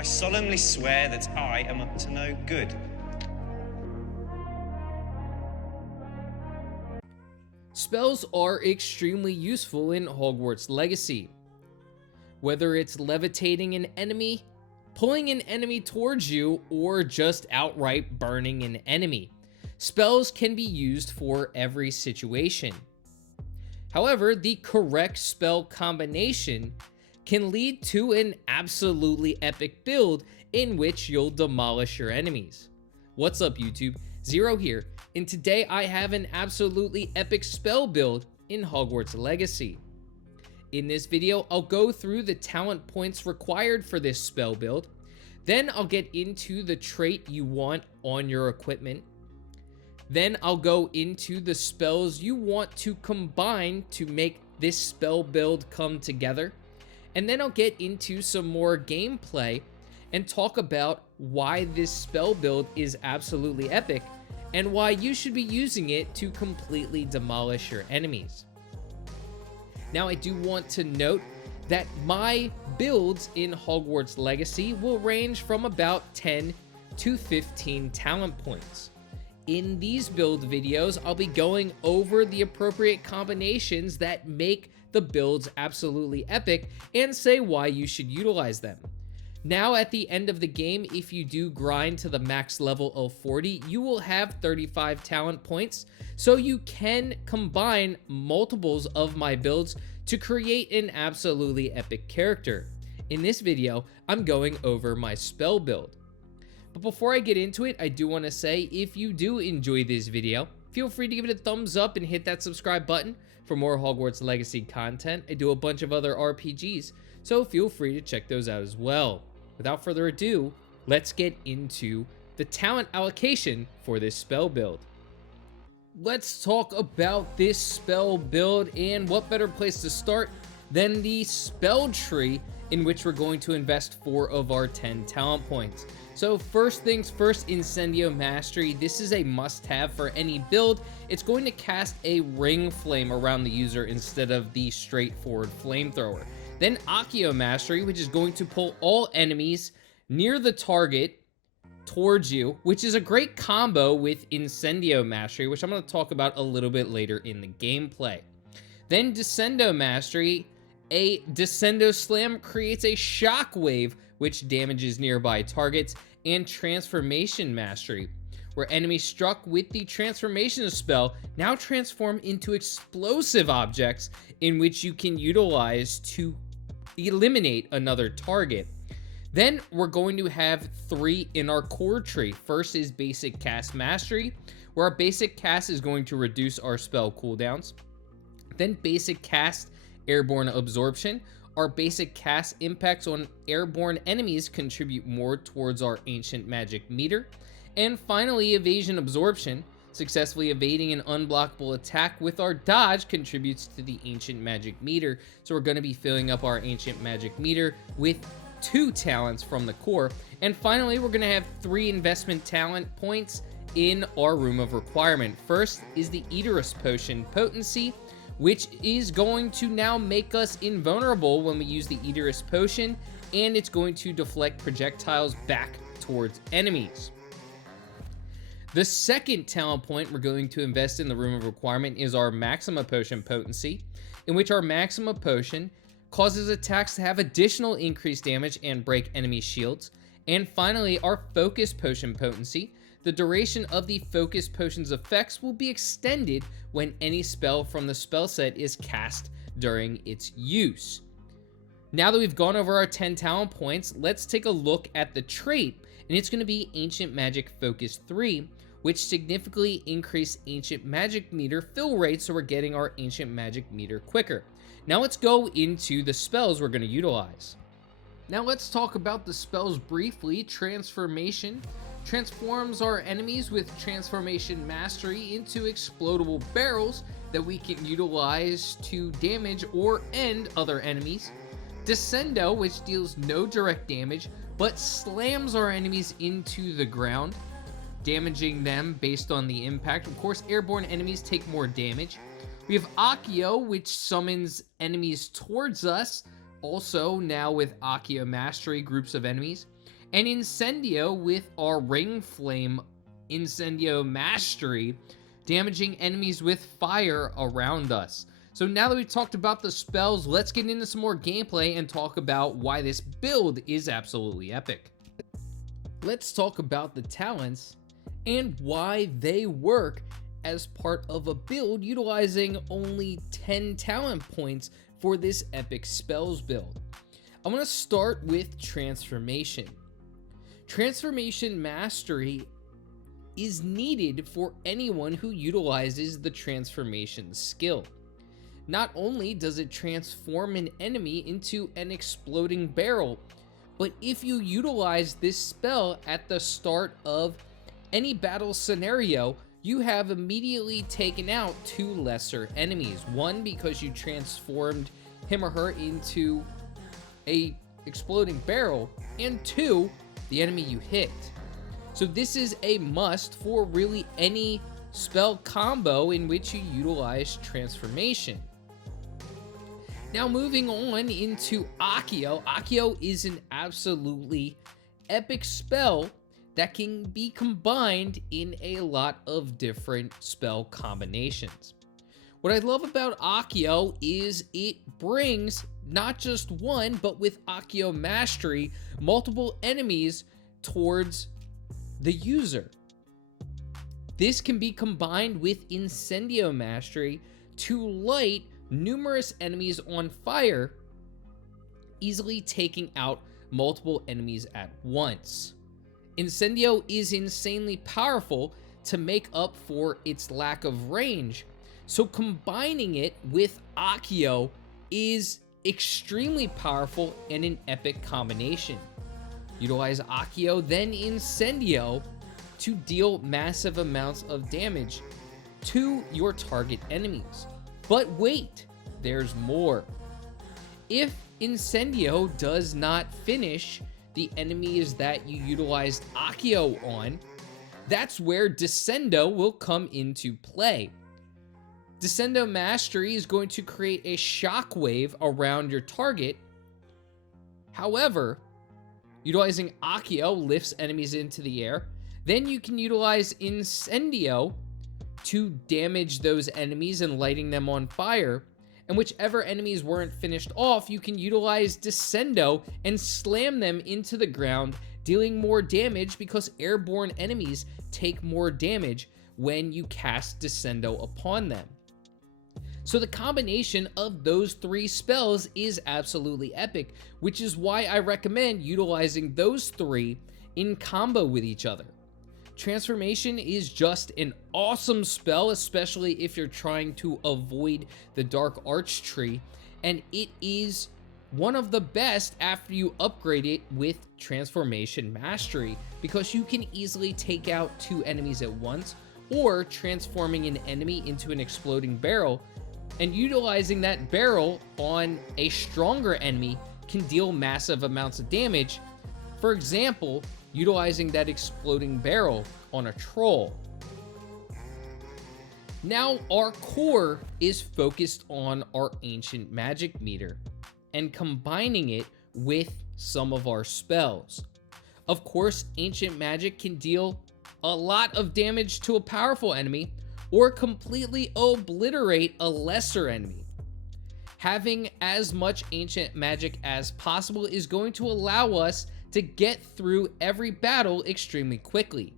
I solemnly swear that I am up to no good. Spells are extremely useful in Hogwarts Legacy. Whether it's levitating an enemy, pulling an enemy towards you, or just outright burning an enemy, spells can be used for every situation. However, the correct spell combination can lead to an absolutely epic build in which you'll demolish your enemies. What's up, YouTube? Zero here, and today I have an absolutely epic spell build in Hogwarts Legacy. In this video, I'll go through the talent points required for this spell build, then I'll get into the trait you want on your equipment, then I'll go into the spells you want to combine to make this spell build come together, and then I'll get into some more gameplay and talk about why this spell build is absolutely epic and why you should be using it to completely demolish your enemies. Now, I do want to note that my builds in Hogwarts Legacy will range from about 10 to 15 talent points. In these build videos, I'll be going over the appropriate combinations that make the builds absolutely epic and say why you should utilize them. Now, at the end of the game, if you do grind to the max level of 40, you will have 35 talent points, so you can combine multiples of my builds to create an absolutely epic character. In this video, I'm going over my spell build. But before I get into it, I do want to say, if you do enjoy this video, feel free to give it a thumbs up and hit that subscribe button for more Hogwarts Legacy content. I do a bunch of other RPGs, so feel free to check those out as well. Without further ado, let's get into the talent allocation for this spell build. Let's talk about this spell build, and what better place to start than the spell tree in which we're going to invest 4 of our 10 talent points. So first things first, Incendio Mastery. This is a must-have for any build. It's going to cast a ring flame around the user instead of the straightforward flamethrower. Then Accio Mastery, which is going to pull all enemies near the target towards you, which is a great combo with Incendio Mastery, which I'm going to talk about a little bit later in the gameplay. Then Descendo Mastery. A Descendo Slam creates a shockwave which damages nearby targets, and Transformation Mastery, where enemies struck with the transformation spell now transform into explosive objects in which you can utilize to eliminate another target. Then we're going to have 3 in our core tree. First is Basic Cast Mastery, where our basic cast is going to reduce our spell cooldowns. Then Basic Cast Airborne Absorption. Our basic cast impacts on airborne enemies contribute more towards our ancient magic meter. And finally, Evasion Absorption. Successfully evading an unblockable attack with our dodge contributes to the ancient magic meter. So we're going to be filling up our ancient magic meter with 2 talents from the core. And finally, we're going to have 3 investment talent points in our room of requirement. First is the Eaterus Potion Potency, which is going to now make us invulnerable when we use the Eaterus Potion, and it's going to deflect projectiles back towards enemies. The second talent point we're going to invest in the Room of Requirement is our Maxima Potion Potency, in which our Maxima Potion causes attacks to have additional increased damage and break enemy shields. And finally, our Focus Potion Potency. The duration of the Focus Potion's effects will be extended when any spell from the spell set is cast during its use. Now that we've gone over our 10 talent points, let's take a look at the trait, and it's going to be Ancient Magic Focus 3, which significantly increased Ancient Magic Meter fill rate, so we're getting our Ancient Magic Meter quicker. Now let's go into the spells we're going to utilize. Now let's talk about the spells briefly. Transformation transforms our enemies with Transformation Mastery into explodable barrels that we can utilize to damage or end other enemies. Descendo, which deals no direct damage, but slams our enemies into the ground, damaging them based on the impact. Of course, airborne enemies take more damage. We have Accio, which summons enemies towards us Also, now with Accio Mastery, groups of enemies, and Incendio with our Ring Flame Incendio Mastery, damaging enemies with fire around us. So now that we've talked about the spells, let's get into some more gameplay and talk about why this build is absolutely epic. Let's talk about the talents and why they work as part of a build utilizing only 10 talent points for this epic spells build. I'm going to start with Transformation. Transformation Mastery is needed for anyone who utilizes the Transformation skill. Not only does it transform an enemy into an exploding barrel, but if you utilize this spell at the start of any battle scenario, you have immediately taken out 2 lesser enemies. One, because you transformed him or her into a exploding barrel, and 2, the enemy you hit. So this is a must for really any spell combo in which you utilize transformation. Now moving on into Accio. Accio is an absolutely epic spell that can be combined in a lot of different spell combinations. What I love about Accio is it brings not just one, but with Accio Mastery, multiple enemies towards the user. This can be combined with Incendio Mastery to light numerous enemies on fire, easily taking out multiple enemies at once. Incendio is insanely powerful to make up for its lack of range, so combining it with Accio is extremely powerful and an epic combination. Utilize Accio, then Incendio to deal massive amounts of damage to your target enemies. But wait, there's more. If Incendio does not finish the enemies that you utilized Accio on, that's where Descendo will come into play. Descendo Mastery is going to create a shockwave around your target. However, utilizing Accio lifts enemies into the air. Then you can utilize Incendio to damage those enemies and lighting them on fire. And whichever enemies weren't finished off, you can utilize Descendo and slam them into the ground, dealing more damage because airborne enemies take more damage when you cast Descendo upon them. So the combination of those 3 spells is absolutely epic, which is why I recommend utilizing those 3 in combo with each other. Transformation is just an awesome spell, especially if you're trying to avoid the Dark Arch tree, and it is one of the best after you upgrade it with Transformation Mastery, because you can easily take out 2 enemies at once, or transforming an enemy into an exploding barrel, and utilizing that barrel on a stronger enemy can deal massive amounts of damage. For example, utilizing that exploding barrel on a troll. Now our core is focused on our ancient magic meter and combining it with some of our spells. Of course, ancient magic can deal a lot of damage to a powerful enemy or completely obliterate a lesser enemy. Having as much ancient magic as possible is going to allow us to get through every battle extremely quickly.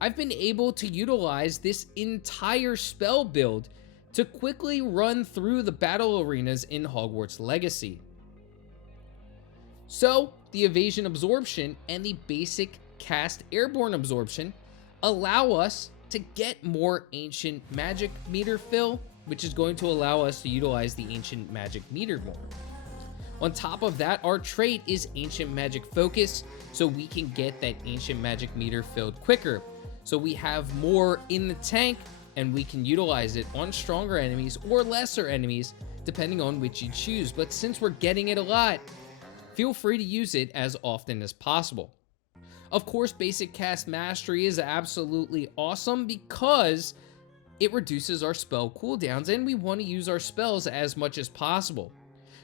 I've been able to utilize this entire spell build to quickly run through the battle arenas in Hogwarts Legacy. So, the Evasion Absorption and the basic cast Airborne Absorption allow us to get more ancient magic meter fill, which is going to allow us to utilize the ancient magic meter more. On top of that, our trait is Ancient Magic Focus, so we can get that Ancient Magic meter filled quicker. So we have more in the tank, and we can utilize it on stronger enemies or lesser enemies, depending on which you choose. But since we're getting it a lot, feel free to use it as often as possible. Of course, Basic Cast Mastery is absolutely awesome because it reduces our spell cooldowns, and we want to use our spells as much as possible.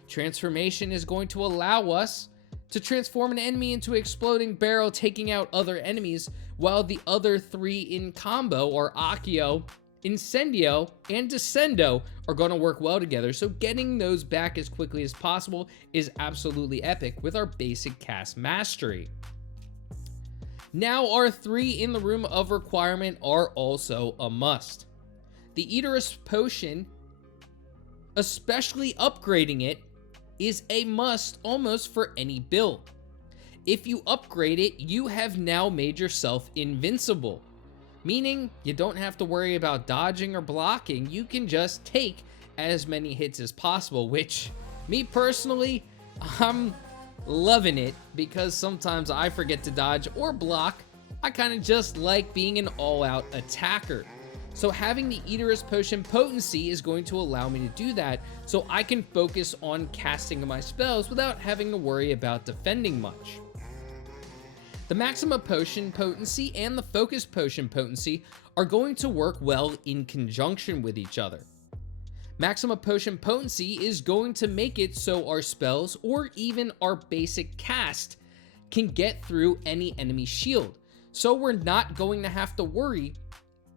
Transformation is going to allow us to transform an enemy into an exploding barrel, taking out other enemies, while the other 3 in combo are Accio, Incendio, and Descendo are going to work well together, so getting those back as quickly as possible is absolutely epic with our basic cast mastery. Now our 3 in the room of requirement are also a must. The Eaterus Potion, especially upgrading it, is a must almost for any build. If you upgrade it, you have now made yourself invincible, meaning you don't have to worry about dodging or blocking. You can just take as many hits as possible, which, me personally, I'm loving it because sometimes I forget to dodge or block. I kind of just like being an all-out attacker. So having the Eaterus Potion potency is going to allow me to do that, so I can focus on casting my spells without having to worry about defending much. The Maxima Potion potency and the Focus Potion potency are going to work well in conjunction with each other. Maxima Potion potency is going to make it so our spells, or even our basic cast, can get through any enemy shield. So we're not going to have to worry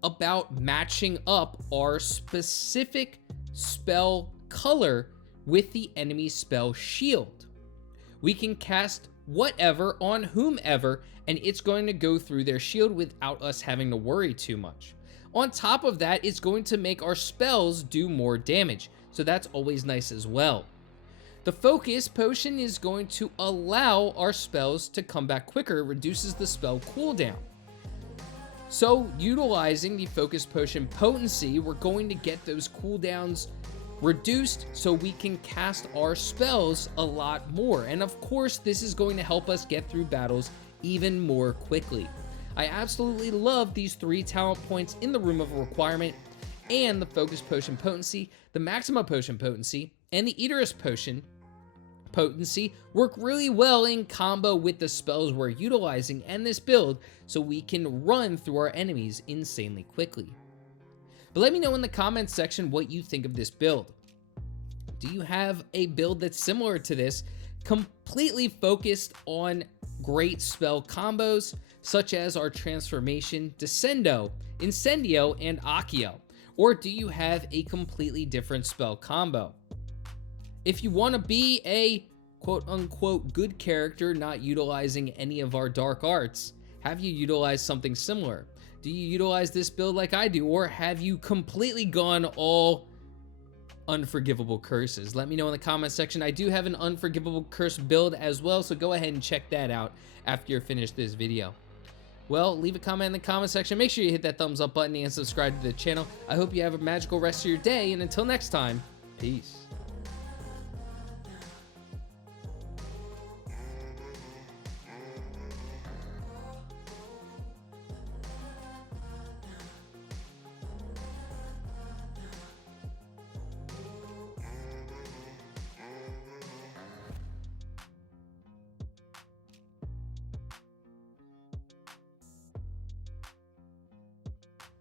about matching up our specific spell color with the enemy spell shield. We can cast whatever on whomever, and it's going to go through their shield without us having to worry too much. On top of that, it's going to make our spells do more damage, so that's always nice as well. The Focus Potion is going to allow our spells to come back quicker, reduces the spell cooldown. So utilizing the Focus Potion potency, we're going to get those cooldowns reduced so we can cast our spells a lot more. And of course, this is going to help us get through battles even more quickly. I absolutely love these 3 talent points in the Room of Requirement, and the Focus Potion potency, the Maxima Potion potency, and the Eaterus Potion potency work really well in combo with the spells we're utilizing and this build, so we can run through our enemies insanely quickly. But let me know in the comments section what you think of this build. Do you have a build that's similar to this, completely focused on great spell combos, such as our Transformation, Descendo, Incendio, and Accio? Or do you have a completely different spell combo? If you want to be a quote-unquote good character not utilizing any of our dark arts, have you utilized something similar? Do you utilize this build like I do, or have you completely gone all unforgivable curses? Let me know in the comment section. I do have an unforgivable curse build as well, so go ahead and check that out after you're finished this video. Well, leave a comment in the comment section. Make sure you hit that thumbs up button and subscribe to the channel. I hope you have a magical rest of your day, and until next time, peace.